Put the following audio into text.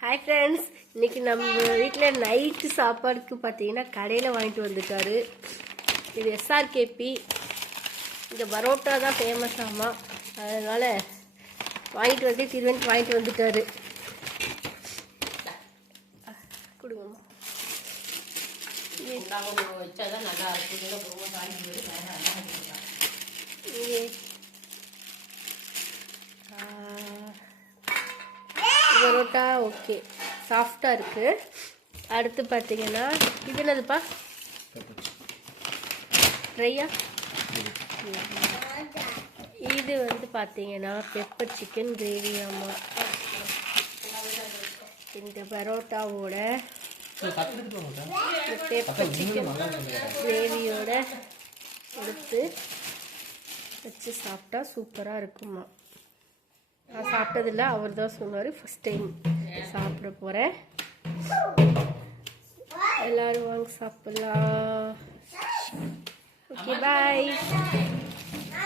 Hi friends, இன்னைக்கு நம்ம வீட்டில் நைட்டு சாப்பாடுக்கு பார்த்தீங்கன்னா கடையில் வாங்கிட்டு வந்துட்டாரு. இது எஸ்ஆர்கேபி. இந்த பரோட்டா தான் ஃபேமஸ் ஆமாம், அதனால் வாங்கிட்டு வந்து திருவன் வாங்கிட்டு வந்துட்டாரு. கொடுங்கம்மா. வச்சாதான் நல்லா பரோட்டா ஓகே, சாஃப்டாக இருக்குது. அடுத்து பார்த்தீங்கன்னா இது என்னதுப்பா? ட்ரையா? இது வந்து பார்த்தீங்கன்னா பெப்பர் சிக்கன் கிரேவி. ஆமாம், இந்த பரோட்டாவோட பெப்பர் சிக்கன் கிரேவியோட எடுத்து வச்சு சாப்பிட்டா சூப்பராக இருக்குமா. நான் சாப்பிட்டதில்ல, அவர் தான் சொன்னார். ஃபஸ்ட் டைம் சாப்பிட போகிறேன். எல்லோரும் வாங்க சாப்பிட்லாம். ஓகே, பாய்.